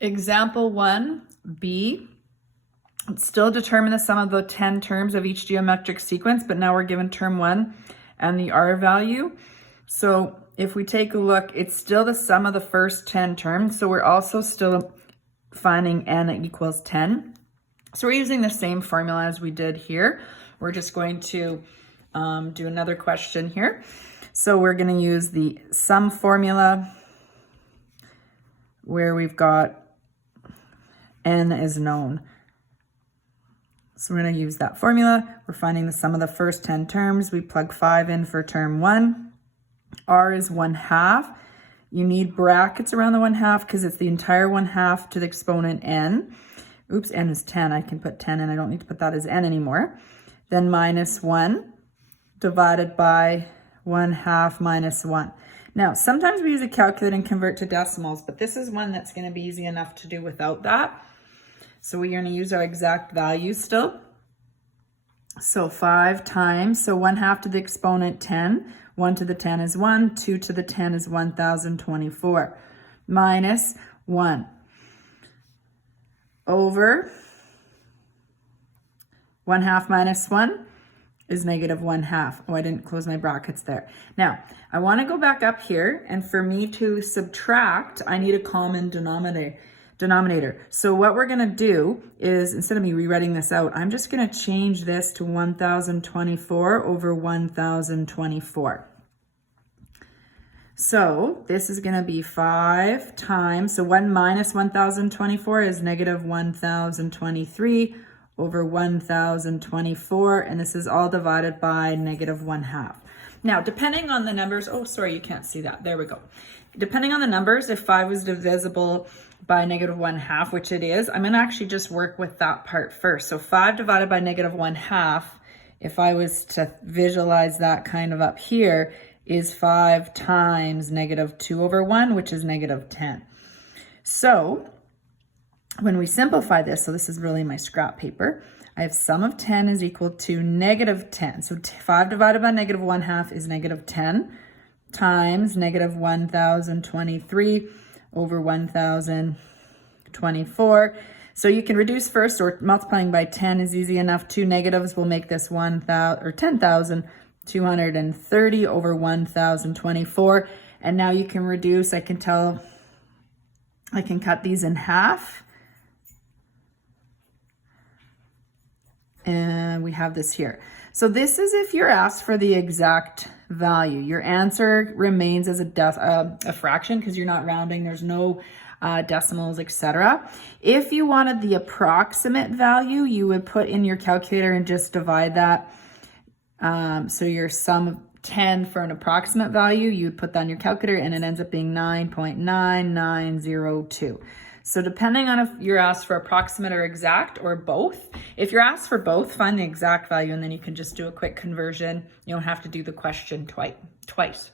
Example 1b, still determine the sum of the 10 terms of each geometric sequence, but now we're given term 1 and the r value. So if we take a look, it's still the sum of the first 10 terms, so we're also still finding n equals 10. So we're using the same formula as we did here. We're just going to do another question here. So we're going to use the sum formula where we've got n is known. So we're going to use that formula. We're finding the sum of the first 10 terms. We plug 5 in for term 1. R is 1/2. You need brackets around the 1/2 because it's the entire 1/2 to the exponent n. Oops, n is 10. I can put 10 in. I don't need to put that as n anymore. Then minus 1 divided by 1/2 minus 1. Now, sometimes we use a calculator and convert to decimals, but this is one that's going to be easy enough to do without that. So we're going to use our exact values still. So 5 times, so 1/2 to the exponent 10, 1 to the 10 is 1, 2 to the 10 is 1024, minus 1 over 1/2 minus 1 is negative 1/2. Oh, I didn't close my brackets there. Now, I want to go back up here, and for me to subtract, I need a common denominator. So what we're going to do is, instead of me rewriting this out, I'm just going to change this to 1024 over 1024. So this is going to be 5 times, so 1 minus 1024 is negative 1023 over 1024, and this is all divided by negative 1/2. Now, depending on the numbers, oh, sorry, you can't see that. There we go. Depending on the numbers, if 5 was divisible by negative 1/2, which it is, I'm going to actually just work with that part first. So 5 divided by negative 1/2, if I was to visualize that kind of up here, is 5 times negative 2 over 1, which is negative 10. So when we simplify this, so this is really my scrap paper, I have sum of 10 is equal to negative 10. So 5 divided by negative 1/2 is negative 10 times negative 1023 over 1024. So you can reduce first, or multiplying by 10 is easy enough. 2 negatives will make this 10,230 over 1024. And now you can reduce, I can cut these in half. And we have this here. So this is if you're asked for the exact value. Your answer remains as a fraction because you're not rounding. There's no decimals, etc. If you wanted the approximate value, you would put in your calculator and just divide that. So your sum of 10 for an approximate value, you would put that on your calculator and it ends up being 9.9902. So depending on if you're asked for approximate or exact or both, if you're asked for both, find the exact value and then you can just do a quick conversion. You don't have to do the question twice.